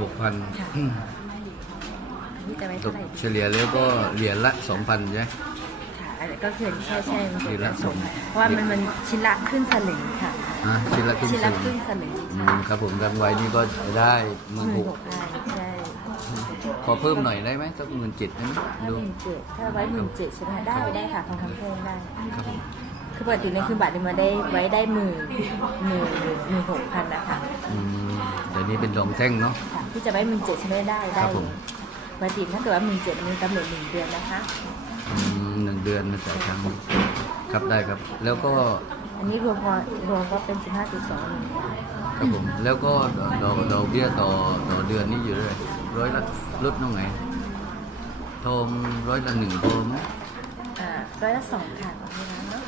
หกพันค่ะนี่จะไว้ตเท่ากไหร่ดีเฉลี่ยแล้วก็เหรียญละสองพันใช่ไหม ค่ะอันนี้ก็คือใช่ใช่ทีละสอง เพราะว่ามันมันชิ้นละครึ่งสลึงค่ะ อะชิ้นละครึ่งชิ้นสละลึครึ่งงสลึงอืมครับผมกำไว้นี่ก็ได้หหมื่นมื่หนกหกพันใช่ขอเพิ่มหน่อยได้ไหมสักหมื่นเจ็ดได้ไหมถ้าหดูมื่นเจ็ดถ้าไว้หมื่นเจ็ดใช่ไหมคะได้ได้ค่ะทองคำเพิ่มได้ ครับผมคือปกติเนี่ยคือบัตรเนี่ยมาได้ไว้ได้หมื่นหมื่นหมื่นหกพันนะคะอืมแต่นี่เป็นทองแท่งเนาะค่ะ ที่จะไว้หมื่นเจ็ดใช่ไหมได้ครัได้บผม ปกติถ้าเกิดว่าหมื่นเจ็ดมีกำหนดหนึ่งเดือนนะคะ อืมหนึ่งเดือนนะจ่ายครั้งครับได้ครับ แล้วก็อันนี้รวมพอรวมก็เป็นสิบห้าจุดสองหนึ่งครับผมแล้วก็ดอกดอกเบี้ยต่อต่อเดือนนี่อยู่เลยร้อยละลดตรงไหนทองร้อยละหนึ่งพอไหมอ่าร้อยละสองค่ะของที่ร้านเนาะ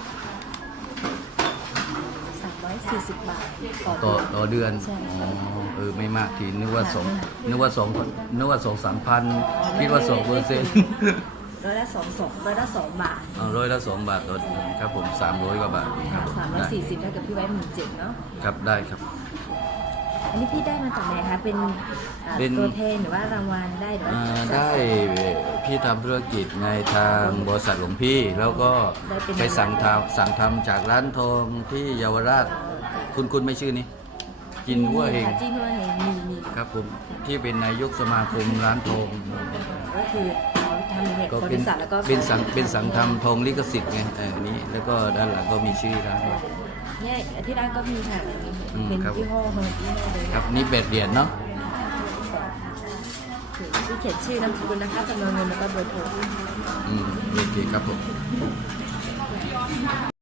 สามร้อยสี่สิบบาทต่อต่อเดือน ต่อเดือนใช่ อ๋อเออไม่มากทีนึกว่าสองค่ะนึกว่าสองนึกว่าสองสามพันคิดว่าสองเปอร์เซ็นต์ร้อยละสองสองร้อยละสองบาทเอาร้อยละสองบาทต่อเดือนครับผมสามร้อยกว่าบาทครัค่ะบผมสามร้อยได้สี่สิบถ้าเกิดพี่ไว้หมื่นเจ็ดเนาะครับได้ครับ อันนี้พี่ได้มาจากไหนคะเป็นอ่าเป็น ตัวแทนหรือว่ารางวัลได้หรือว่าอ่าสะสมได้ พี่ทำธุรกิจในทางบริษัทหลวงพี่ แล้วก็ได้เป็นไปสั่งทำสั่งทำจากร้านทองที่เยาวราช คุณคุณไม่ชื่อนี้ จินวัวเฮงค่ะจินวัวเฮงมีมีครับผมที่เป็นนายกสมาคมร้านทองก็คือเขาทำในก็บเป็นริษัทแล้วก็เป็นสังเป็นสังทำทองลิขสิทธิ์ไงเอออันนี้แล้วก็ด้านหลังก็มีชื่อร้านเนี่ยที่ร้านก็มีค่ะอืมเป็นครับยี่ห้อเฮอร์ยี่ห้อเลยครับนี่เบ็ดเหรียญเนาะ คือที่เขียนชื่อนามสกุลนะคะจำนวนเงินแล้วก็เบอร์โทร อืมโอเคครับผม